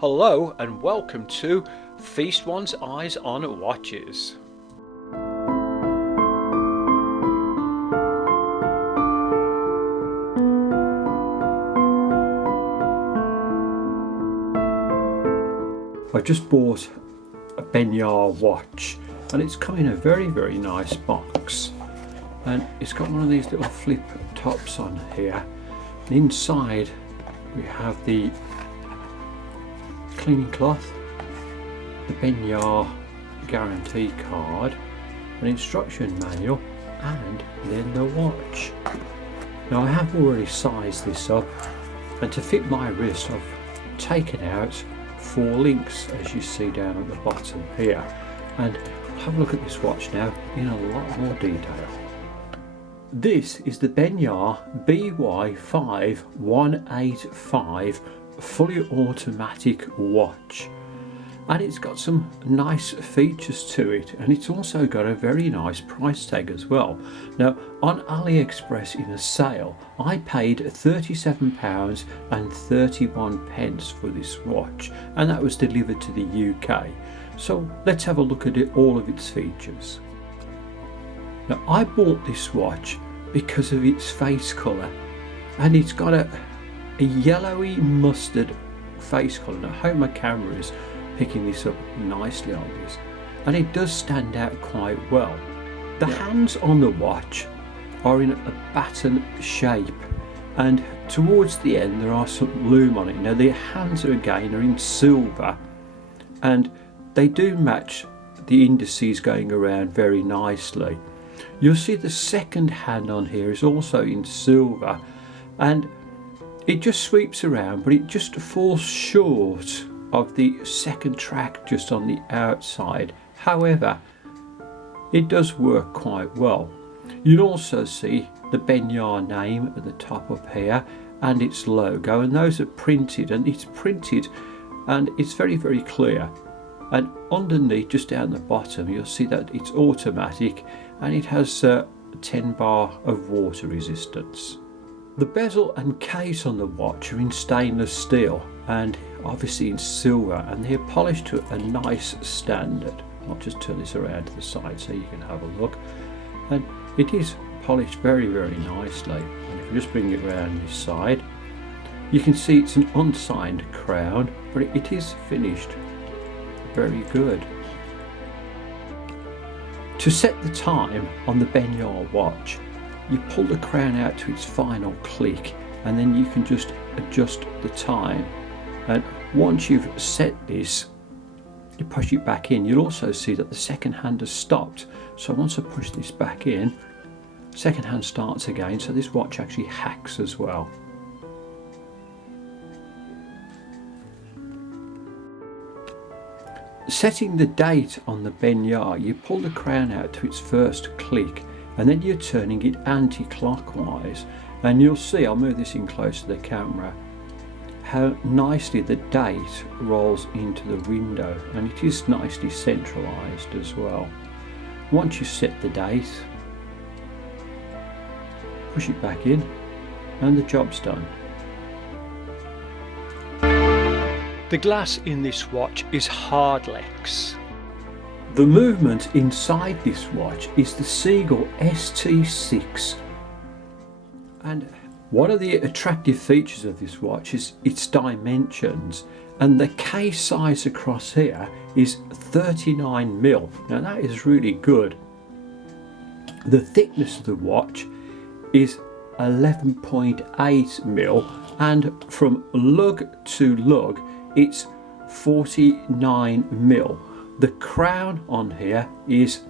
Hello and welcome to Feast One's Eyes on Watches. I just bought a BENYAR watch and it's come in a very nice box, and it's got one of these little flip tops on here, and inside we have the cleaning cloth, the BENYAR guarantee card, an instruction manual, and then the watch. Now I have already sized this up, and to fit my wrist I've taken out 4 links, as you see down at the bottom here, and I'll have a look at this watch now in a lot more detail. This is the BENYAR BY5185 fully automatic watch, and it's got some nice features to it, and it's also got a very nice price tag as well. Now on AliExpress in a sale I paid £37.31 for this watch, and that was delivered to the UK. So let's have a look at all of its features. Now I bought this watch because of its face colour, and it's got a yellowy mustard face colour. Now I hope my camera is picking this up nicely on this, and it does stand out quite well. The hands on the watch are in a baton shape, and towards the end there are some lume on it. Now the hands are in silver, and they do match the indices going around very nicely. You'll see the second hand on here is also in silver, and it just sweeps around, but it just falls short of the second track just on the outside. However, it does work quite well. You'll also see the BENYAR name at the top up here and its logo, and those are printed, and it's very clear. And underneath, just down the bottom, you'll see that it's automatic, and it has 10 bar of water resistance. The bezel and case on the watch are in stainless steel and obviously in silver, and they're polished to a nice standard. I'll just turn this around to the side so you can have a look, and it is polished very nicely. And if you just bring it around this side, you can see it's an unsigned crown, but it is finished very good. To set the time on the BENYAR watch, you pull the crown out to its final click, and then you can just adjust the time. And once you've set this, you push it back in. You'll also see that the second hand has stopped. So once I push this back in, second hand starts again. So this watch actually hacks as well. Setting the date on the BENYAR, you pull the crown out to its first click, and then you're turning it anti-clockwise, and you'll see, I'll move this in close to the camera, how nicely the date rolls into the window, and it is nicely centralized as well. Once you set the date, push it back in, and the job's done. The glass in this watch is Hardlex. The movement inside this watch is the Seagull ST6, and one of the attractive features of this watch is its dimensions, and the case size across here is 39mm. Now that is really good. The thickness of the watch is 11.8mm, and from lug to lug it's 49mm. The crown on here is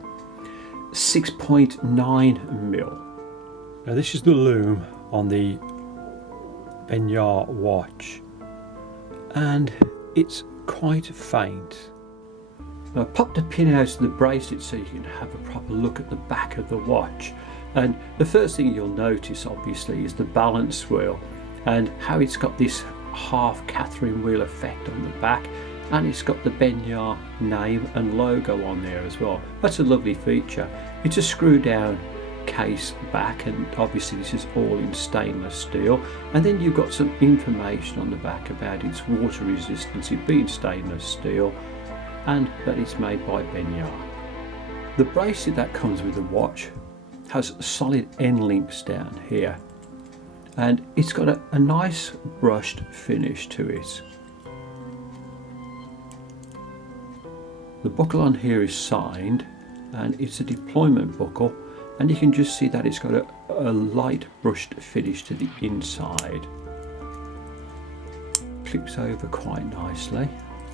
6.9mm. Now this is the lume on the BENYAR watch, and it's quite faint. Now I popped a pin out of the bracelet so you can have a proper look at the back of the watch, and the first thing you'll notice obviously is the balance wheel, and how it's got this half Catherine wheel effect on the back, and it's got the BENYAR name and logo on there as well. That's a lovely feature. It's a screw down case back, and obviously this is all in stainless steel, and then you've got some information on the back about its water resistance, it being stainless steel, and that it's made by BENYAR. The bracelet that comes with the watch has solid end links down here, and it's got a nice brushed finish to it. The buckle on here is signed, and it's a deployment buckle, and you can just see that it's got a light brushed finish to the inside. Clips over quite nicely,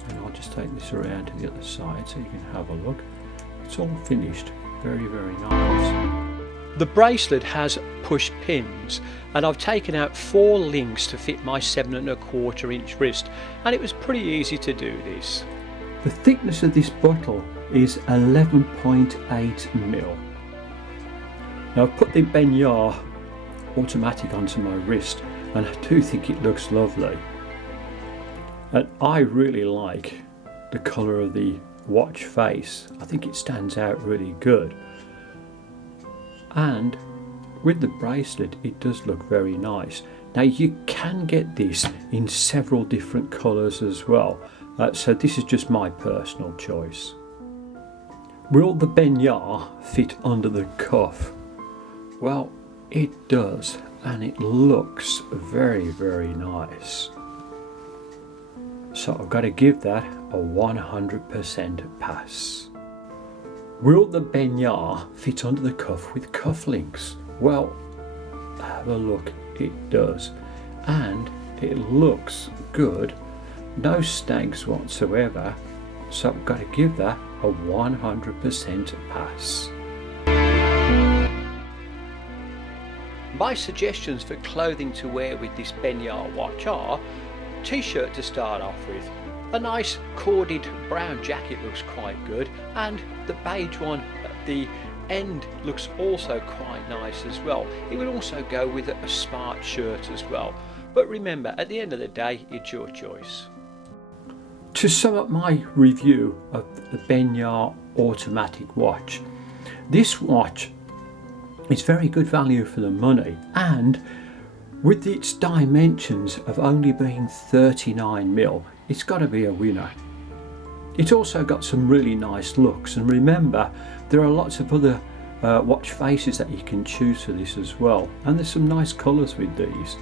and I'll just take this around to the other side so you can have a look. It's all finished very, very nice. The bracelet has push pins, and I've taken out 4 links to fit my 7¼ inch wrist, and it was pretty easy to do this. The thickness of this buckle is 11.8 mil. Now I've put the BENYAR automatic onto my wrist, and I do think it looks lovely. And I really like the colour of the watch face. I think it stands out really good. And with the bracelet it does look very nice. Now you can get this in several different colours as well. So this is just my personal choice. Will the BENYAR fit under the cuff? Well, it does, and it looks very, very nice. So I've got to give that a 100% pass. Will the BENYAR fit under the cuff with cufflinks? Well, have a look, it does, and it looks good. No snags whatsoever, so I've got to give that a 100% pass. My suggestions for clothing to wear with this BENYAR watch are: t-shirt to start off with, a nice corded brown jacket looks quite good, and the beige one at the end looks also quite nice as well. It would also go with a smart shirt as well, but remember, at the end of the day, it's your choice. To sum up my review of the BENYAR automatic watch, this watch is very good value for the money, and with its dimensions of only being 39 mil, it's got to be a winner. It's also got some really nice looks, and remember, there are lots of other watch faces that you can choose for this as well, and there's some nice colours with these.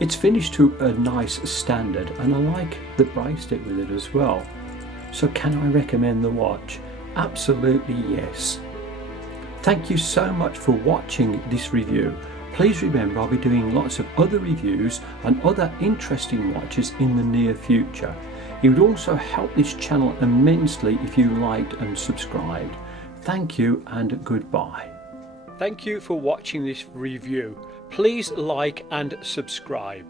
It's finished to a nice standard, and I like the bracelet with it as well. So can I recommend the watch? Absolutely yes. Thank you so much for watching this review. Please remember, I'll be doing lots of other reviews and other interesting watches in the near future. It would also help this channel immensely if you liked and subscribed. Thank you and goodbye. Thank you for watching this review. Please like and subscribe.